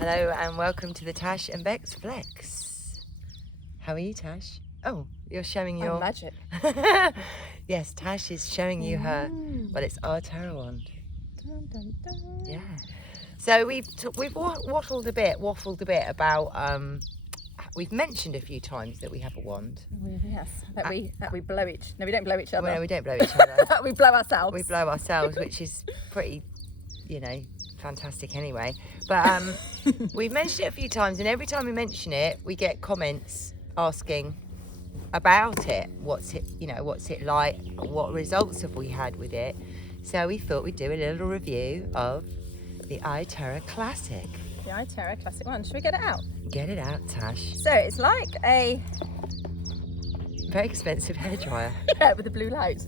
Hello and welcome to the Tash and Bex Flex. How are you, Tash? Oh, you're showing your... magic. Yes, Tash is showing you her... Well, it's iTera Wand. Dun, dun, dun. Yeah. So we've waffled a bit about... We've mentioned a few times that we have a wand. Yes, that we blow each. No, we don't blow each other. Well, no, we don't blow each other. We blow ourselves. We blow ourselves, which is pretty, fantastic anyway. But we've mentioned it a few times, and every time we mention it, we get comments asking about it. What's it like? What results have we had with it? So we thought we'd do a little review of the iTera Classic. The iTera Classic Wand. Should we get it out? Get it out, Tash. So it's like a very expensive hairdryer. Yeah, with a blue light.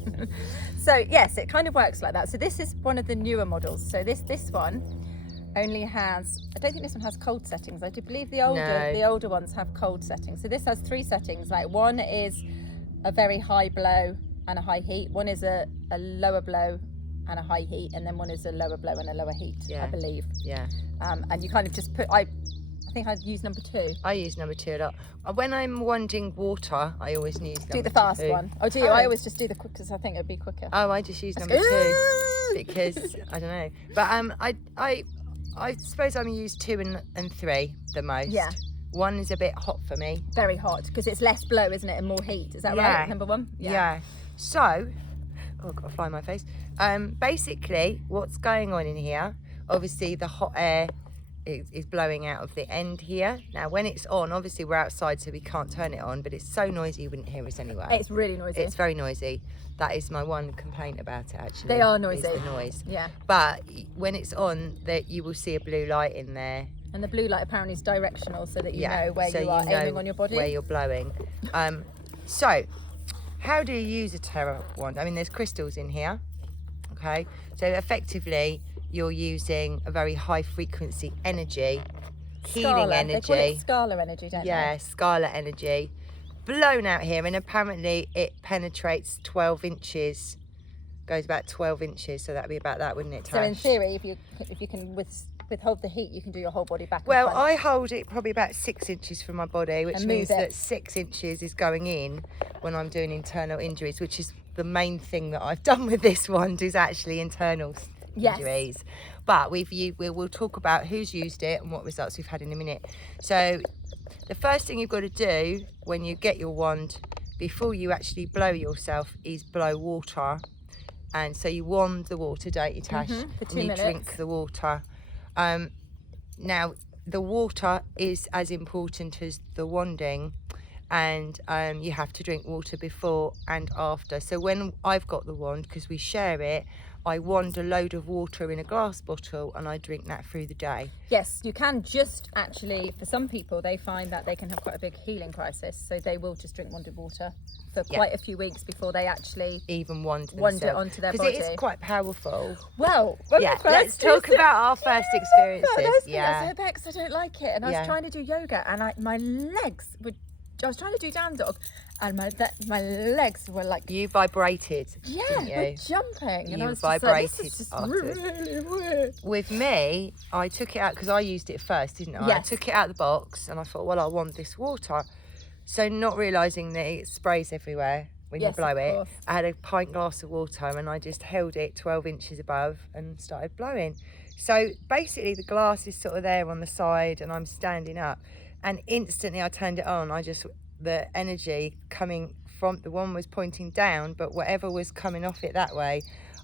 So yes, it kind of works like that. So this is one of the newer models. So this one only has, I don't think this one has cold settings. I do believe the older ones have cold settings. So this has 3 settings. Like one is a very high blow and a high heat. One is a lower blow and a high heat, and then one is a lower blow and a lower heat, I believe. Yeah. And you kind of just put, I think I'd use number 2. I use number 2 a lot. When I'm wanting water, I always use number 2. Do the fast one. Oh, do you? I always just do the quick because I think it'd be quicker. Oh, I just use number 2 because I don't know. But I suppose I'm use 2 and 3 the most. Yeah. 1 is a bit hot for me. Very hot because it's less blow, isn't it, and more heat? Is that right? Number 1. Yeah. So, I've got a fly in my face. Basically, what's going on in here? Obviously, the hot air is blowing out of the end here. Now, when it's on, obviously we're outside, so we can't turn it on. But it's so noisy, you wouldn't hear us anyway. It's really noisy. It's very noisy. That is my one complaint about it, actually. They are noisy. It's the noise. Yeah. But when it's on, that you will see a blue light in there. And the blue light apparently is directional, so that you know where you are aiming on your body. Where you're blowing. So, how do you use a Tera wand? I mean, there's crystals in here. Okay. So effectively, you're using a very high frequency energy, healing energy. They call it Scala energy, don't they? Yeah, Scala energy. Blown out here, and apparently it penetrates 12 inches, goes about 12 inches, so that'd be about that, wouldn't it, Tash? So in theory, if you can withhold the heat, you can do your whole body back. Well, I hold it probably about 6 inches from my body, which means that 6 inches is going in when I'm doing internal injuries, which is the main thing that I've done with this wand, is actually internal injuries. But we'll talk about who's used it and what results we've had in a minute. So the first thing you've got to do when you get your wand, before you actually blow yourself, is blow water. And so you wand the water, don't you, Tash? For 2 and you minutes. drink the water. Now, the water is as important as the wanding, and you have to drink water before and after. So when I've got the wand, because we share it, I wand a load of water in a glass bottle and I drink that through the day. Yes, you can just actually, for some people, they find that they can have quite a big healing crisis, so they will just drink wanded water for quite a few weeks before they actually even wand it onto their body. Because it is quite powerful. Well, let's talk about our first experiences. I Bex, I don't like it, and I was trying to do yoga, and I was trying to do down dog, and my legs were like... You vibrated. Yeah, were jumping. And I was vibrated just like, this is just really weird. With me, I took it out, because I used it first, didn't I? Yes. I took it out of the box, and I thought, well, I want this water. So not realising that it sprays everywhere when you blow it, I had a pint glass of water, and I just held it 12 inches above and started blowing. So basically the glass is sort of there on the side, and I'm standing up. And instantly I turned it on. The energy coming from the one was pointing down, but whatever was coming off it that way,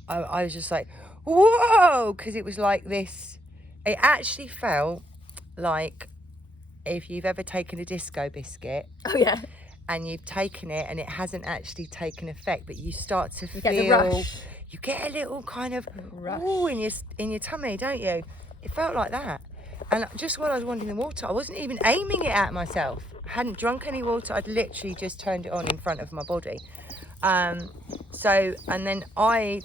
I was just like, whoa, because it was like this. It actually felt like if you've ever taken a disco biscuit. Oh yeah. And you've taken it and it hasn't actually taken effect, but you start to feel the rush. You get a little kind of rush in your tummy, don't you? It felt like that. And just while I was wanting the water, I wasn't even aiming it at myself. I hadn't drunk any water. I'd literally just turned it on in front of my body. And then I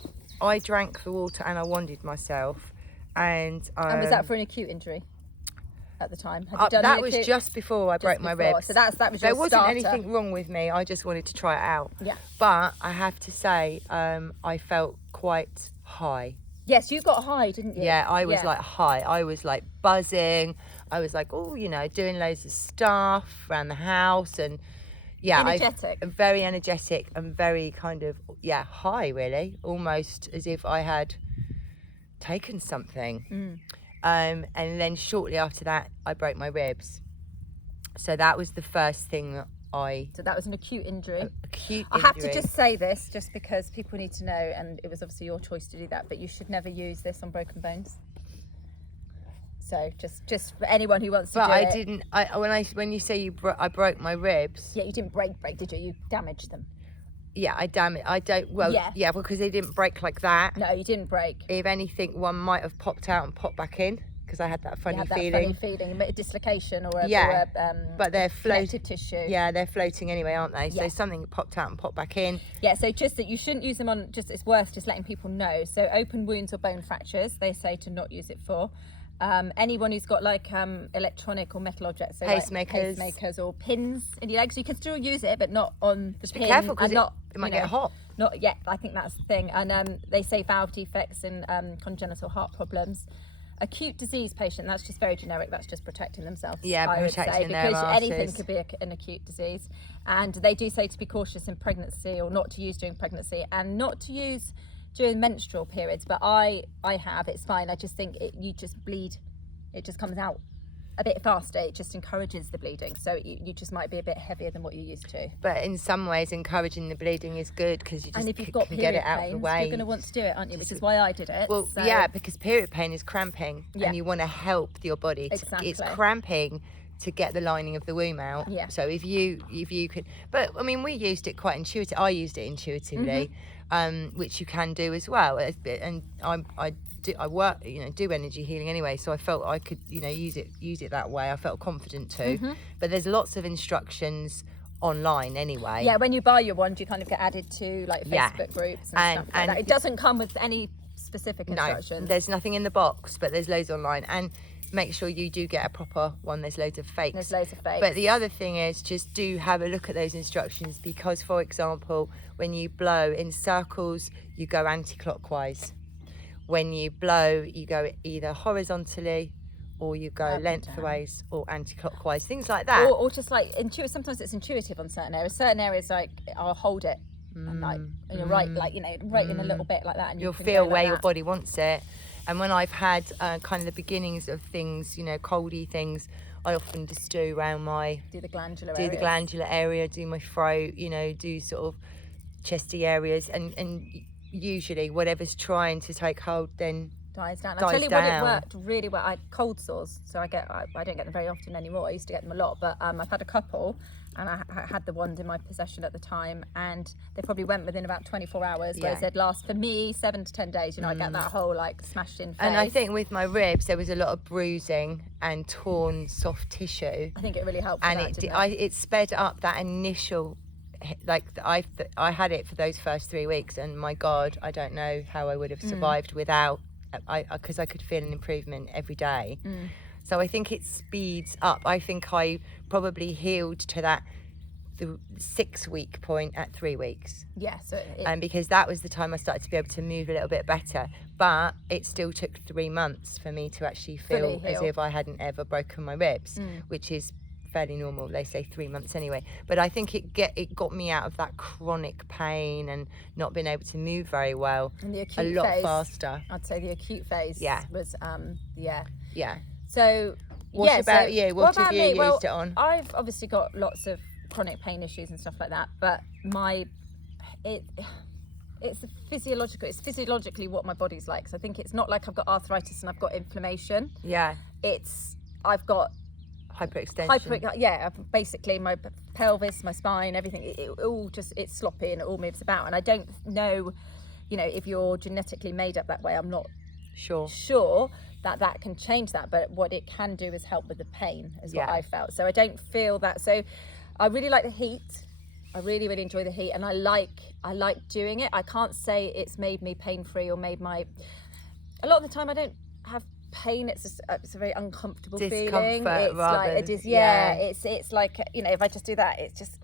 drank the water and I wanded myself. And was that for an acute injury at the time? Had you done that was just before I broke my ribs. So that was there your wasn't starter. anything wrong with me. I just wanted to try it out. Yeah. But I have to say, I felt quite high. Yes, you got high, didn't you? Yeah, I was like high. I was like buzzing. I was like, oh, you know, doing loads of stuff around the house, and energetic. Very energetic and very kind of high, really, almost as if I had taken something. And then shortly after that, I broke my ribs. So that was the first thing that So that was an acute injury. I have to just say this, just because people need to know, and it was obviously your choice to do that, but you should never use this on broken bones. So just for anyone who wants to do it. But I didn't. When you say I broke my ribs. Yeah, you didn't break, did you? You damaged them. Yeah, I damaged. I don't. Well, yeah, because they didn't break like that. No, you didn't break. If anything, one might have popped out and popped back in, because I had that funny feeling. A dislocation or a but they're floating tissue. Yeah, they're floating anyway, aren't they? So something popped out and popped back in. Yeah, so just that you shouldn't use them on. It's worth just letting people know. So open wounds or bone fractures, they say to not use it for. Anyone who's got like electronic or metal objects, so pacemakers, or pins in your legs, you can still use it, but not on the pin. Be careful, because it might get hot. Not yet. I think that's the thing. And they say valve defects and congenital heart problems. Acute disease patient, that's just very generic. That's just protecting themselves. Yeah, I would say, because anything arses. could be an acute disease. And they do say to be cautious in pregnancy, or not to use during pregnancy, and not to use during menstrual periods. But I have, it's fine. I just think you just bleed. It just comes out a bit faster. It just encourages the bleeding. So you just might be a bit heavier than what you're used to. But in some ways, encouraging the bleeding is good, because you just can get it out of the way. You're going to want to do it, aren't you? Which is why I did it. Well, yeah, because period pain is cramping, and you want to help your body. Exactly. It's cramping to get the lining of the womb out. Yeah. So if you could, but I mean, we used it quite intuitive. I used it intuitively, which you can do as well. And I work, do energy healing anyway, so I felt I could, use it that way. I felt confident to. But there's lots of instructions online anyway. Yeah, when you buy your wand, you kind of get added to like Facebook groups and stuff like that. It doesn't come with any specific instructions. No, there's nothing in the box, but there's loads online. And make sure you do get a proper one. There's loads of fakes. But the other thing is, just do have a look at those instructions, because, for example, when you blow in circles, you go anti-clockwise. When you blow, you go either horizontally, or you go lengthways or anti-clockwise, things like that. Or just like intuitive. Sometimes it's intuitive on certain areas. Certain areas, like I'll hold it and like right in a little bit like that, and you'll feel where your body wants it. And when I've had kind of the beginnings of things, coldy things, I often just do around do the glandular area, do my throat, do sort of chesty areas, and usually whatever's trying to take hold then dies down. I'll tell you what, it worked really well. I had cold sores, so I don't get them very often anymore. I used to get them a lot, but I've had a couple, and I had the wand in my possession at the time, and they probably went within about 24 hours, whereas they'd last, for me, 7 to 10 days. I get that whole like smashed in face. And I think with my ribs, there was a lot of bruising and torn soft tissue. I think it really helped. And it sped up that initial, like I had it for those first 3 weeks, and my God, I don't know how I would have survived without, because I could feel an improvement every day. So I think it speeds up. I think I probably healed to that the 6 week point at 3 weeks. Yeah, so and because that was the time I started to be able to move a little bit better, but it still took 3 months for me to actually feel as if I hadn't ever broken my ribs, which is fairly normal. They say 3 months anyway. But I think it got me out of that chronic pain and not being able to move very well. And the acute a lot phase, faster. I'd say the acute phase was yeah. So what about you? What have you used it on? I've obviously got lots of chronic pain issues and stuff like that, but it's physiologically what my body's like. So I think it's not like I've got arthritis and I've got inflammation. Yeah. I've got hyperextension. Basically my pelvis, my spine, everything, it's sloppy and it all moves about, and I don't know, if you're genetically made up that way. I'm not sure that can change that, but what it can do is help with the pain, is what I felt. So I don't feel that. So I really like the heat. I really, really enjoy the heat, and I like doing it. I can't say it's made me pain-free or made my... A lot of the time I don't have pain. It's a very uncomfortable feeling. It's like it is. Yeah. It's like, if I just do that, it's just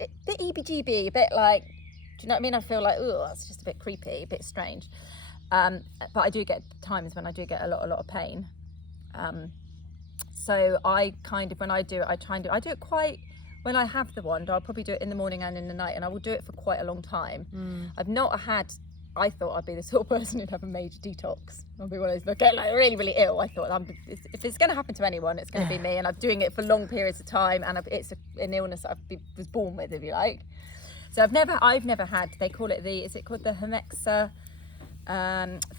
a bit EBGB, a bit like, do you know what I mean? I feel like, it's just a bit creepy, a bit strange. But I do get times when I do get a lot of pain. So I kind of, when I do it, I do it quite, when I have the wand, I'll probably do it in the morning and in the night, and I will do it for quite a long time. I've not had, I thought I'd be the sort of person who'd have a major detox. I'll be one of those that get like really, really ill. I thought, if it's going to happen to anyone, it's going to be me. And I'm doing it for long periods of time, and it's an illness that I was born with, if you like. So I've never had, they call it is it called the Hemexa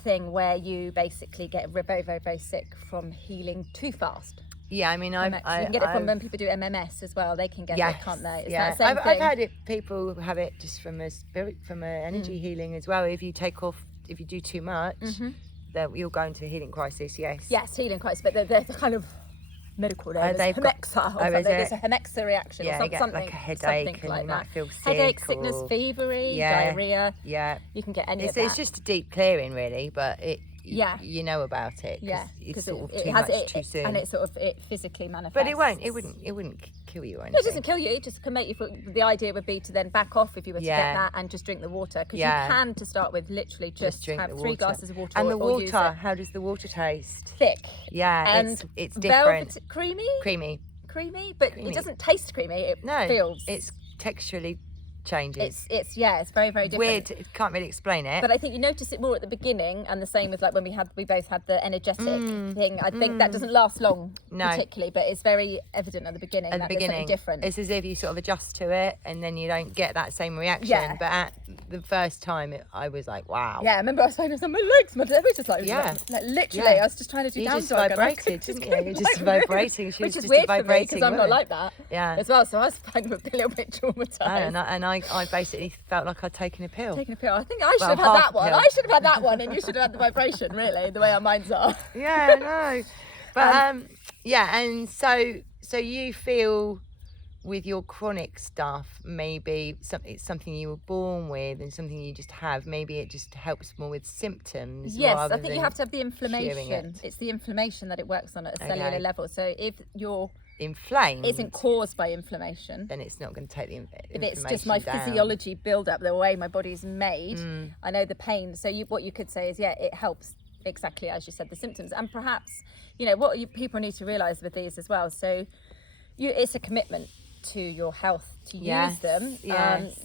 thing, where you basically get very, very, very sick from healing too fast. Yeah, I mean, you can get it from when people do MMS as well. They can get it, can't they? It's that same thing. I've had it. People have it just from a spirit, from an energy healing as well. If you do too much, then you'll go into a healing crisis. Yes, healing crisis, but they're kind of medical name. It's Hemexa or something. There's a Hemexa reaction or something. Get like a headache, and like you that. might feel sick. Headache, sickness, fevery, diarrhea. Yeah, you can get any of that. It's just a deep clearing, really, but you know about it. It's sort of too much too soon, and it physically manifests. But it wouldn't kill you or anything. No, it doesn't kill you. It just can make you feel. The idea would be to then back off if you were to get that and just drink the water, because you can, to start with, literally just drink have the 3 water. glasses of water. And the or water, use it. how does the water taste? Thick. Yeah, and it's different. Creamy, but it doesn't taste creamy. It feels. It's texturally changes. It's very, very different. Weird. Can't really explain it. But I think you notice it more at the beginning, and the same with like when we both had the energetic thing. I think that doesn't last long, particularly, but it's very evident at the beginning. There's something different. It's as if you sort of adjust to it, and then you don't get that same reaction. Yeah. But at the first time, I was like, wow. Yeah, I remember I was finding my legs, my was just like, like literally, I was just trying to do down dog. You just vibrated, didn't you? You're just vibrating. Which is weird for me, because I'm not like that. Yeah. As well, so I was kind of a little bit traumatised. And I basically felt like I'd taken a pill. I think I should have had that one. I should have had that one, and you should have had the vibration, really, the way our minds are. Yeah, I know. But and so you feel with your chronic stuff, maybe it's something you were born with and something you just have. Maybe it just helps more with symptoms. Yes, I think you have to have the inflammation. It's the inflammation that it works on at a cellular level. So if you're inflamed isn't caused by inflammation, then it's not going to take the inflammation. If it's just my physiology build up, the way my body's made, I know the pain. So what you could say is, it helps, exactly as you said, the symptoms. And perhaps, people need to realise with these as well. So it's a commitment to your health to use them.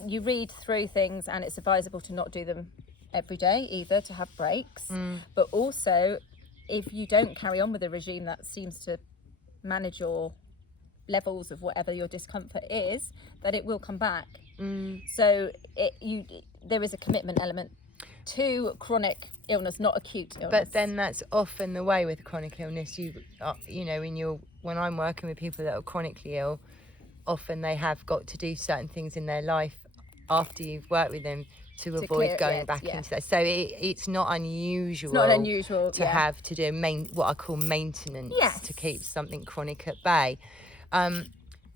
You read through things, and it's advisable to not do them every day either, to have breaks. But also, if you don't carry on with a regime that seems to manage your levels of whatever your discomfort is, that it will come back. So there is a commitment element to chronic illness, not acute illness. But then that's often the way with chronic illness. When I'm working with people that are chronically ill, often they have got to do certain things in their life after you've worked with them to avoid going back into that. So it's not unusual. It's not unusual to have to do what I call maintenance to keep something chronic at bay.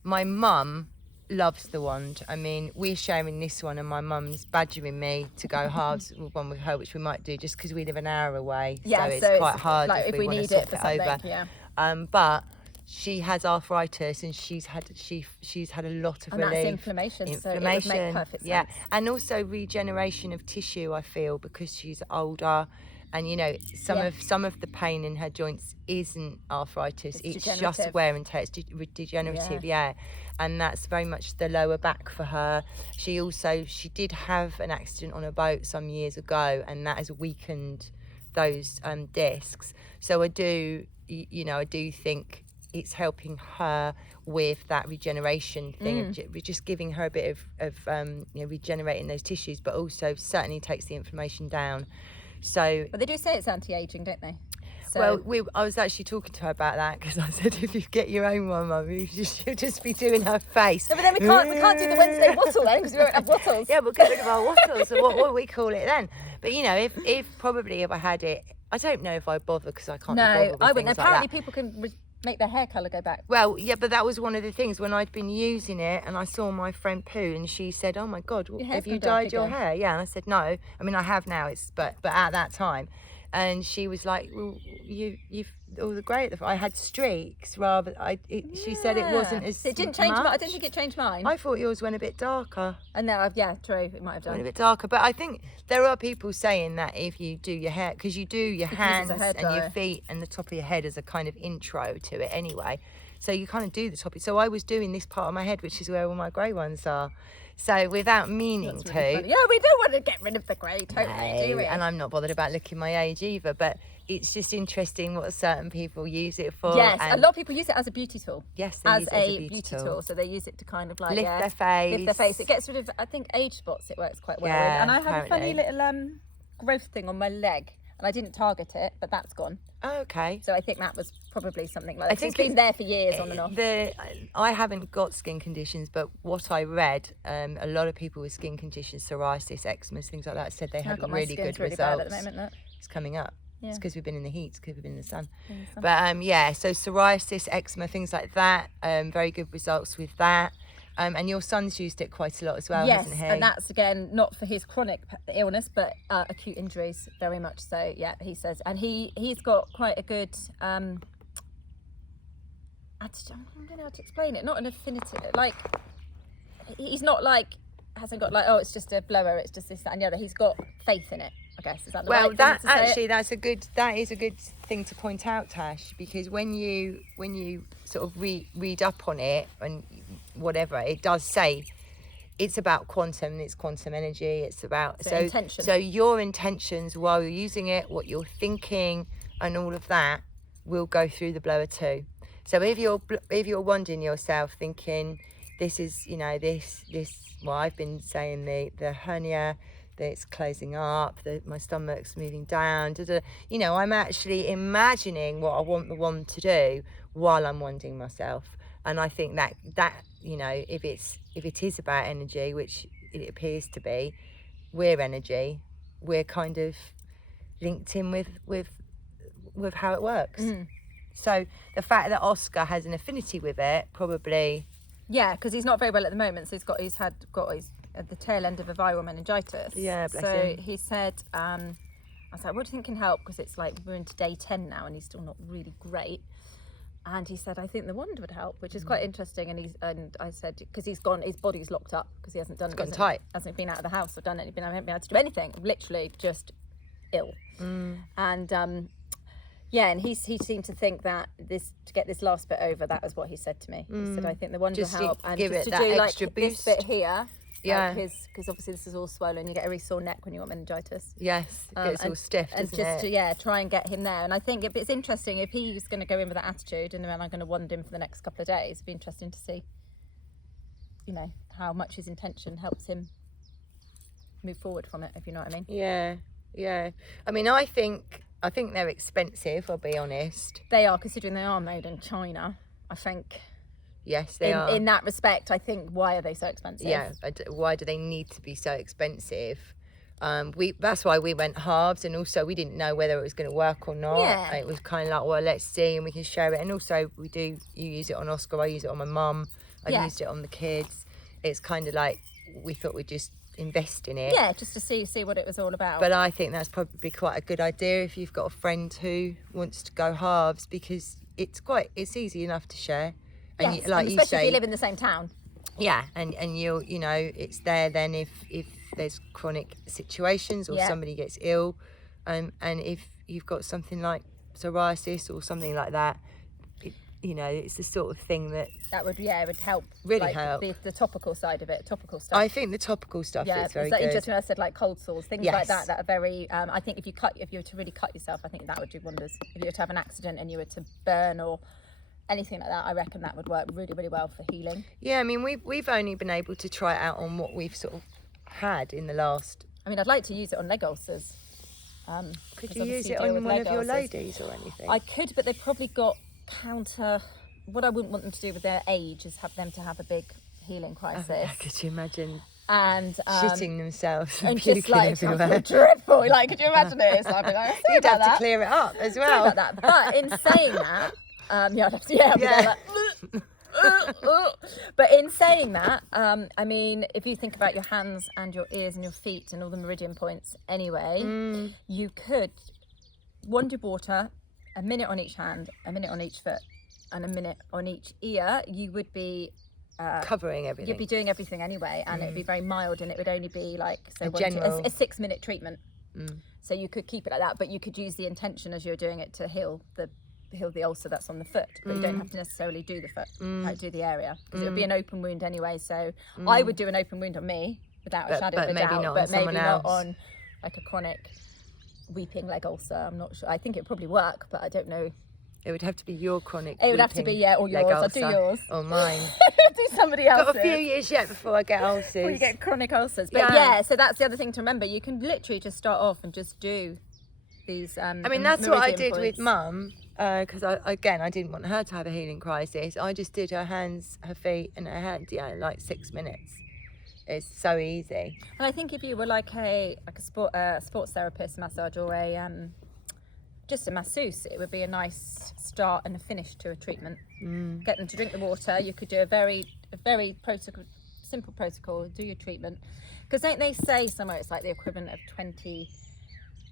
My mum loves the wand. I mean, we're sharing this one, and my mum's badgering me to go halves with one with her, which we might do just because we live an hour away. So it's quite hard like if we want to need swap it for it over. Yeah. But she has arthritis, and she's had a lot of relief. And that's inflammation, so it would make perfect sense. Yeah, and also regeneration of tissue, I feel, because she's older, and some of the pain in her joints isn't arthritis, it's just wear and tear. It's degenerative, and that's very much the lower back for her. She did have an accident on a boat some years ago, and that has weakened those discs. So I do think it's helping her with that regeneration thing, of just giving her a bit of regenerating those tissues, but also certainly takes the inflammation down. So, but they do say it's anti-aging, don't they? So, well, I was actually talking to her about that, because I said, if you get your own one, Mum, she'll just be doing her face. No, but then we can't do the Wednesday wattle then, because we won't have wattles. Yeah, we'll get rid of our wattles. So what will we call it then? But if I had it, I don't know if I bother, because I can't. No, be bothered with I wouldn't. things Apparently, like that. people can make their hair colour go back. Well, yeah, but that was one of the things when I'd been using it, and I saw my friend Pooh, and she said, "Oh my God, have you dyed your hair?" Yeah, and I said, "No, I mean I have now." But at that time, and she was like, "Well, all the grey. I had streaks rather. She said it wasn't as. It didn't change. much. I don't think it changed mine. I thought yours went a bit darker. And no, yeah, true. It might have done. Went a bit darker, but I think there are people saying that if you do your hair, because you do your hands and your feet and the top of your head as a kind of intro to it anyway. So you kind of do the top. So I was doing this part of my head, which is where all my grey ones are. So without meaning to. Really yeah, we don't want to get rid of the grey, totally, do we? And I'm not bothered about looking my age either, but it's just interesting what certain people use it for. Yes, a lot of people use it as a beauty tool. Yes, they use it as a beauty tool. So they use it to kind of like lift their face. Lift their face. It gets rid of, I think, age spots. It works quite well with. And I have a funny little growth thing on my leg, and I didn't target it, but that's gone. Oh, okay. So I think that was probably something like that. I think it's been there for years on and off. I haven't got skin conditions, but what I read, a lot of people with skin conditions, psoriasis, eczema, things like that, said they had really good results. Bad at the moment, look. It's coming up. Yeah. It's because we've been in the heat, it's because we've been in the sun. But so psoriasis, eczema, things like that, very good results with that. And your son's used it quite a lot as well, hasn't he? Yes, and that's, again, not for his chronic illness, but acute injuries, very much so, yeah, he says. And he's got quite a good, I don't know how to explain it, not an affinity, like, he's not like, hasn't got like, oh, it's just a blower, it's just this, that and the other. He's got faith in it, I guess. Is that the right thing to say? That is a good thing to point out, Tash, because when you sort of read up on it and whatever, it does say it's about quantum, it's quantum energy, it's about intention. So your intentions while you're using it, what you're thinking and all of that will go through the blower too. So if you're wondering yourself, thinking this is, this well, I've been saying the hernia, that it's closing up, that my stomach's moving down, I'm actually imagining what I want the wand to do while I'm wanding myself. And I think that if it is about energy, which it appears to be, we're energy, we're kind of linked in with how it works. So the fact that Oscar has an affinity with it, probably. Yeah, because he's not very well at the moment. So he's at the tail end of a viral meningitis. Yeah, bless him. So he said, I was like, what do you think can help? Because it's like we're into day 10 now, and he's still not really great. And he said, I think the wand would help, which is quite interesting. And I said, because he's gone, his body's locked up because he hasn't done. It's tight. Hasn't been out of the house or done anything. I haven't been able to do anything. Literally just ill. And and he seemed to think that to get this last bit over, that was what he said to me. He said, I think the wand will help, and give just it to that do extra like boost. this bit here. Yeah, because obviously this is all swollen. You get a really sore neck when you got meningitis. Yes, it gets all stiff, doesn't it? And just to try and get him there. And I think it's interesting if he's going to go in with that attitude, and then I'm going to wand him for the next couple of days. It'd be interesting to see, how much his intention helps him move forward from it. If you know what I mean. Yeah. I mean, I think they're expensive. I'll be honest. They are, considering they are made in China. I think. Yes, they are. In that respect, I think, why are they so expensive? Yeah, why do they need to be so expensive? That's why we went halves, and also we didn't know whether it was going to work or not. Yeah. It was kind of like, well, let's see, and we can share it. And also, you use it on Oscar, I use it on my mum, I've used it on the kids. It's kind of like we thought we'd just invest in it. Yeah, just to see what it was all about. But I think that's probably quite a good idea if you've got a friend who wants to go halves, because it's easy enough to share. And yes, like and you especially say, if you live in the same town. Yeah, and you'll it's there then if there's chronic situations or somebody gets ill, and if you've got something like psoriasis or something like that, it's the sort of thing that would it would help really help the topical side of it, topical stuff. I think the topical stuff is very good. Interesting. I said like cold sores, things like that are very. I think if you were to really cut yourself, I think that would do wonders. If you were to have an accident and you were to burn or anything like that, I reckon that would work really, really well for healing. Yeah, I mean, we've only been able to try it out on what we've sort of had in the last. I mean, I'd like to use it on leg ulcers. Could you use it on one of your ladies or anything? I could, but they've probably got what I wouldn't want them to do with their age is have them to have a big healing crisis. Oh, could you imagine? And shitting themselves and just puking everywhere. Dreadful. Like, could you imagine it? So I'd be like, you'd have to clear it up as well. Sorry about that. But in saying that, I'd have to, I'd be like, but in saying that, I mean, if you think about your hands and your ears and your feet and all the meridian points anyway, you could wand your water a minute on each hand, a minute on each foot, and a minute on each ear, you would be covering everything. You'd be doing everything anyway, and it'd be very mild, and it would only be like a 6-minute treatment. So you could keep it like that, but you could use the intention as you're doing it to heal the ulcer that's on the foot, but you don't have to necessarily do the foot, like do the area, because it would be an open wound anyway. So I would do an open wound on me without a shadow of a doubt, but maybe not on like a chronic weeping leg ulcer. I'm not sure. I think it would probably work, but I don't know. It would have to be your chronic. It would have to be, yeah, or yours. I'll do yours. Or mine. Do somebody else's. Got a few years yet before I get ulcers. Before you get chronic ulcers. But yeah, so that's the other thing to remember. You can literally just start off and just do these. I mean, that's what I did with Mum, because I didn't want her to have a healing crisis. I just did her hands, her feet, and her head. Yeah, like 6 minutes. It's so easy. And I think if you were like a sports therapist, massage, or just a masseuse, it would be a nice start and a finish to a treatment. Get them to drink the water. You could do a very simple protocol, do your treatment. Because don't they say somewhere it's like the equivalent of 20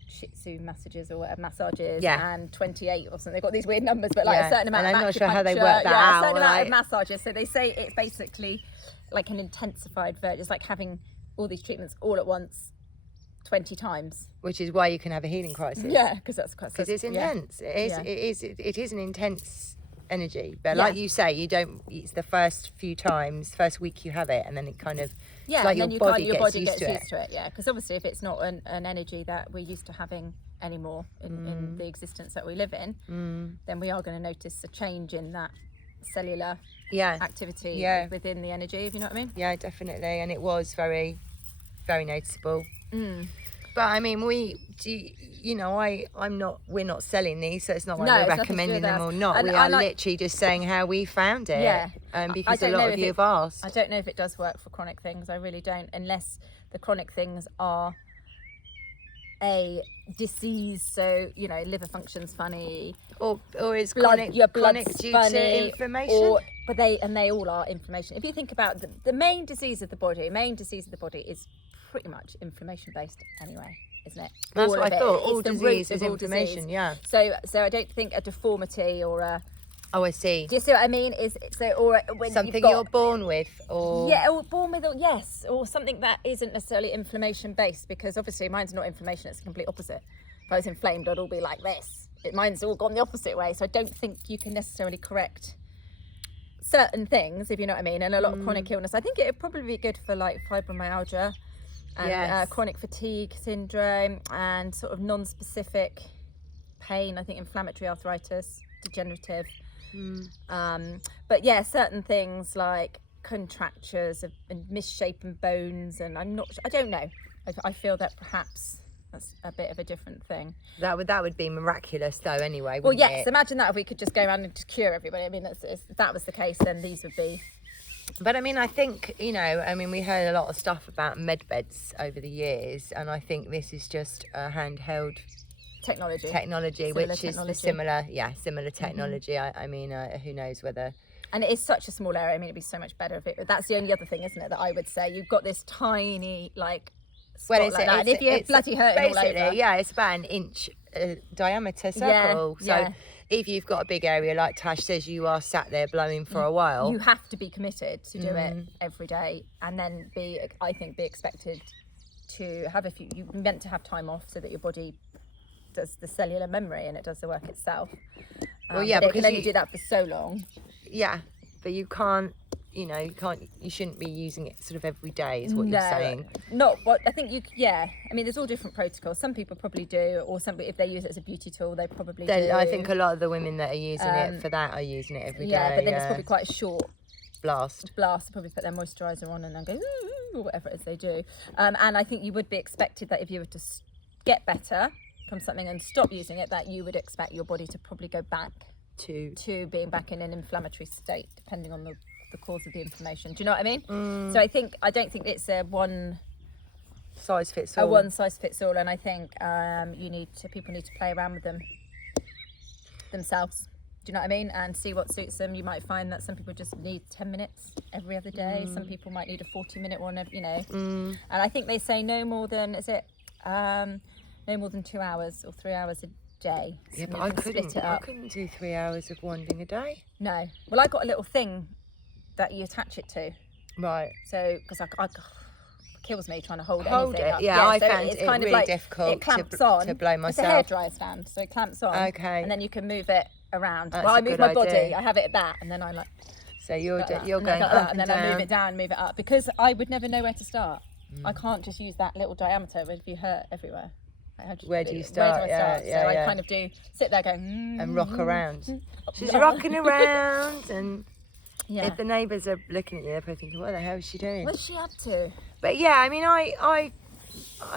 Shih Tzu massages or whatever, massages, and 28 or something. They've got these weird numbers, but like a certain amount and of I'm not sure how they work that out. A certain amount of massages. So they say it's basically like an intensified version. It's like having all these treatments all at once 20 times, which is why you can have a healing crisis. Yeah, because it's intense. It is an intense energy, but like you say, you don't. It's the first week you have it, and then it kind of like your body gets used to it. Yeah, because obviously if it's not an energy that we're used to having anymore in the existence that we live in, then we are going to notice a change in that cellular activity within the energy, if you know what I mean. Yeah, definitely, and it was very, very noticeable. But I mean, we're not selling these, so it's not like we're recommending them or not. And we are literally just saying how we found it. Yeah. Because a lot of you have asked. I don't know if it does work for chronic things. I really don't, unless the chronic things are a disease, so liver function's funny, or is chronic due to inflammation, but they all are inflammation. If you think about the main disease of the body is pretty much inflammation based anyway, isn't it? That's what I thought. All disease is inflammation. Yeah. So I don't think a deformity or a I see. Do you see what I mean? Or when something you're born with, or or born with, or something that isn't necessarily inflammation based, because obviously mine's not inflammation; it's the complete opposite. If I was inflamed, I'd all be like this. Mine's all gone the opposite way. So I don't think you can necessarily correct certain things, if you know what I mean. And a lot of chronic illness, I think it would probably be good for like fibromyalgia and chronic fatigue syndrome and sort of non-specific pain. I think inflammatory arthritis, degenerative. But certain things like contractures and misshapen bones, and I don't know. I feel that perhaps that's a bit of a different thing. That would be miraculous though anyway. Well, yes, imagine that if we could just go around and just cure everybody. I mean, if that was the case, then these would be. But I mean, I think, we heard a lot of stuff about med beds over the years, and I think this is just a handheld technology, which is the similar technology. I mean, who knows whether. And it is such a small area. I mean, it'd be so much better if it. That's the only other thing, isn't it? That I would say you've got this tiny spot like that. And if you're bloody hurting all over. It's about an inch diameter circle. So if you've got a big area, like Tash says, you are sat there blowing for a while. You have to be committed to do it every day, and then be expected to have you're meant to have time off so that your body does the cellular memory and it does the work itself. But it can only do that for so long. Yeah, but you can't. You shouldn't be using it sort of every day, is what you're saying. Not what I think I mean, there's all different protocols. Some people probably do, or if they use it as a beauty tool, they probably do. I think a lot of the women that are using it for that are using it every day. Yeah, but then it's probably quite a short blast. Probably put their moisturiser on and then go, ooh, or whatever it is they do. And I think you would be expected that if you were to get better from something and stop using it, that you would expect your body to probably go back to being back in an inflammatory state, depending on the cause of the inflammation. Do you know what I mean? So I don't think it's a one size fits all. And I think people need to play around with them themselves. Do you know what I mean? And see what suits them. You might find that some people just need 10 minutes every other day. Some people might need a 40-minute one, And I think they say no more than 2 hours or 3 hours a day. So Yeah, but you I can couldn't. split it I up. couldn't do 3 hours of wanding a day. No. Well, I got a little thing that you attach it to. Right. So, because it kills me trying to hold Hold anything it. up. Yeah, I so found it's it kind of really like, difficult it clamps to on. blow myself. It's a hairdryer stand, so it clamps on. Okay. And then you can move it around. That's well, I a move good my body. idea. I have it at that, and then I like. So you're and going then up and and then down. I move it down, move it up, because I would never know where to start. I can't just use that little diameter. It would be hurt everywhere. Where do you start? Where do I start? Yeah, so I kind of do sit there going and rock around. She's rocking around, and Yeah. if the neighbours are looking at you, they're probably thinking, "What the hell is she doing?" What's she up to? But yeah, I mean, I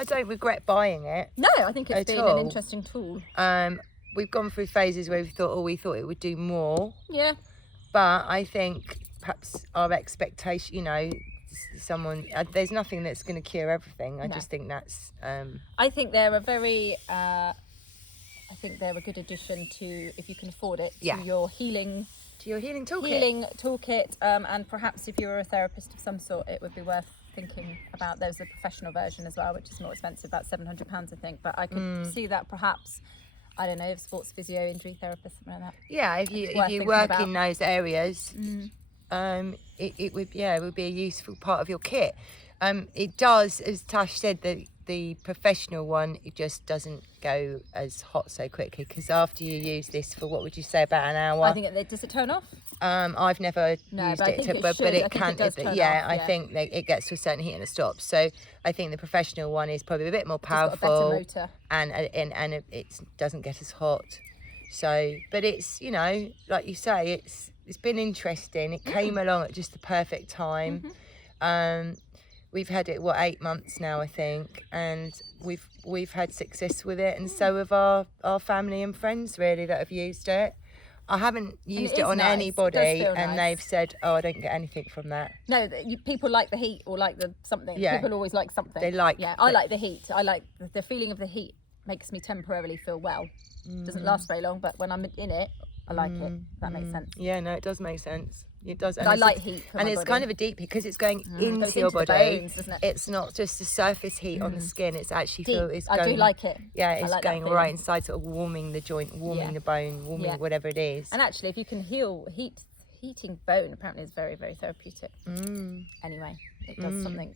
don't regret buying it. No, I think it's At been all. an interesting tool. We've gone through phases where we thought it would do more, Yeah. but I think perhaps our expectation, you know, there's nothing that's going to cure everything. I just think that's. I think they're a very. I think they're a good addition to, if you can afford it, to your healing. To your healing toolkit. And perhaps if you're a therapist of some sort, it would be worth thinking about. There's a professional version as well, which is more expensive, about £700, I think. But I could see that perhaps, I don't know, sports physio, injury therapist, something like that. Yeah, if you work in those areas, it would be a useful part of your kit. It does, as Tash said, the professional one, it just doesn't go as hot so quickly, because after you use this for, what would you say, about an hour? I think does it turn off? I've never used but I it, think but it can. I think that it gets to a certain heat and it stops. So I think the professional one is probably a bit more powerful, it's got a better motor, and it doesn't get as hot. So, but it's, you know, like you say, it's been interesting. It came along at just the perfect time. We've had it 8 months now, I think, and we've had success with it, and so have our family and friends, really, that have used it. I haven't used it on anybody, and they've said, "Oh, I don't get anything from that." No, people like the heat or like the something. Yeah. People always like something. They like. Yeah, I like the heat. I like the feeling of the heat. Makes me temporarily feel well. Doesn't last very long, but when I'm in it, I like it. That makes sense. Yeah, no, it does make sense. It does. And I like heat. And it's kind of a deep heat, because it's going into your body. The bones, isn't it? It's not just the surface heat on the skin. It's actually Deep. I do like it. Yeah, it's like going right inside, sort of warming the joint, warming the bone, warming whatever it is. And actually, if you can heating bone apparently is very, very therapeutic. Anyway, it does something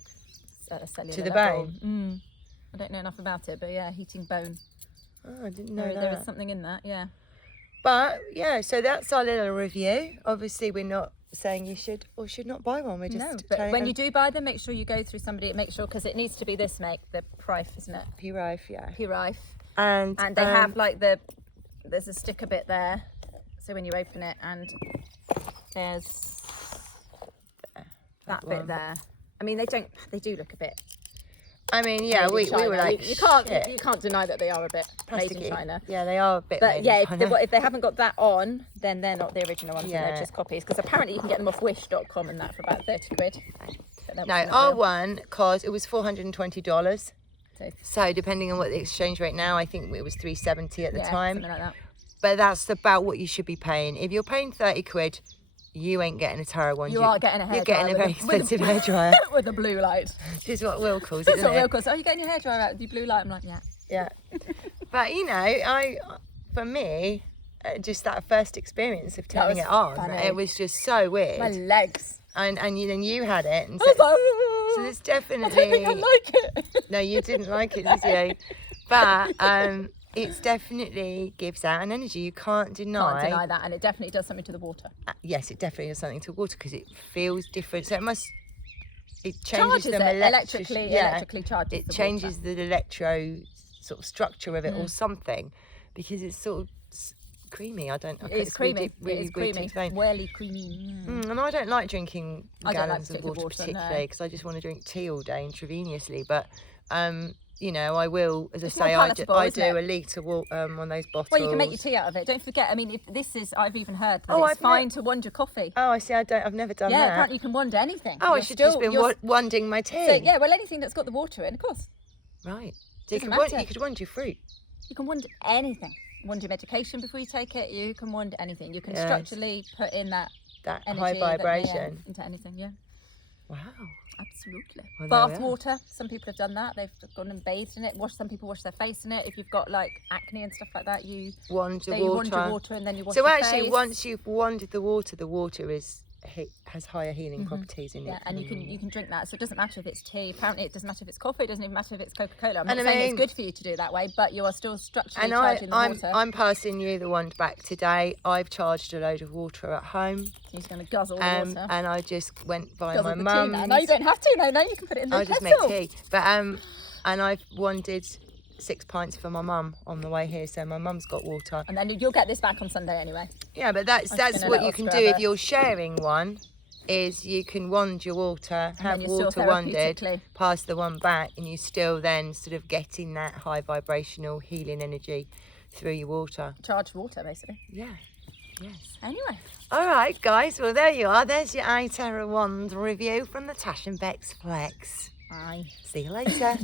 at a cellular to the level. bone. I don't know enough about it, but yeah, heating bone. Oh, I didn't know that. There is something in that, yeah. But yeah, so that's our little review. Obviously, we're not saying you should or should not buy one. We're just but when you do buy them, make sure you go through somebody. Make sure, because it needs to be this make, the Prife, isn't it? Prife, yeah. Prife. And they have like there's a sticker bit there, so when you open it, and there's that bit there. I mean, they do look a bit. I mean, yeah, we were like, you can't deny that they are a bit made in plasticky. China. Yeah, they are a bit. But made yeah, in China. if they haven't got that on, then they're not the original ones. Yeah. They're just copies. Because apparently you can get them off Wish.com and that for about 30 quid. No, our one cost, it was $420. So depending on what the exchange rate now, I think it was $370 at the time. Something like that. But that's about what you should be paying. If you're paying 30 quid, you ain't getting a Tara one. You are getting a hairdryer. You're getting a very expensive hairdryer. With a blue light. Which is what Will calls it, That's isn't what it? Will calls. Oh, you're getting your hairdryer out with your blue light? I'm like, yeah. Yeah. But you know, for me, just that first experience of turning it on, it was just so weird. My legs. And you had it. And I was like, so there's definitely. I don't think I like it. No, you didn't like it, did you? But it definitely gives out an energy. You can't deny. Can't deny that, and it definitely does something to the water. Yes, it definitely does something to water, because it feels different. So it changes Charges them it electrically charges. It changes the electro sort of structure of it or something, because it's sort of creamy. It's creamy. Really weird to explain. Whirly creamy. And I don't like drinking gallons of water particularly, because I just want to drink tea all day intravenously. But you know, I will, as It's I say, more I palatable, do a litre on those bottles. Well, you can make your tea out of it. Don't forget. I mean, if this is, I've even heard that it's fine to wand your coffee. Oh, I see. I've never done that. Yeah, apparently you can wand anything. Oh, I should just been wanding my tea. So, yeah, well, anything that's got the water in, of course. Right. So you could wand your fruit. You can wand anything. Wand your medication before you take it. You can wand anything. You can structurally put in that energy, high vibration into anything. Yeah. Wow. Absolutely. Well, Bath water. Some people have done that. They've gone and bathed in it. Some people wash their face in it. If you've got like acne and stuff like that, you wand your wand your water and then you wash so your actually, face. once you've wanded the water has higher healing properties in it. Yeah, and you can drink that. So it doesn't matter if it's tea. Apparently, it doesn't matter if it's coffee. It doesn't even matter if it's Coca-Cola. I'm not saying it's good for you to do it that way, but you are still structurally charging the water. I'm passing you the wand back today. I've charged a load of water at home. He's going to guzzle the water. And I just went by Guzzle my mum's. No, you don't have to. No, you can put it in the I just make tea. But and I've wanded 6 pints for my mum on the way here, so my mum's got water. And then you'll get this back on Sunday anyway. Yeah, but that's what you can do if you're sharing one. Is you can wand your water, have water wanded, pass the one back, and you still then sort of getting that high vibrational healing energy through your water. Charged water, basically. Yeah. Yes. Anyway. All right, guys. Well, there you are. There's your iTera Wand review from the Tash and Bex Flex. Bye. See you later.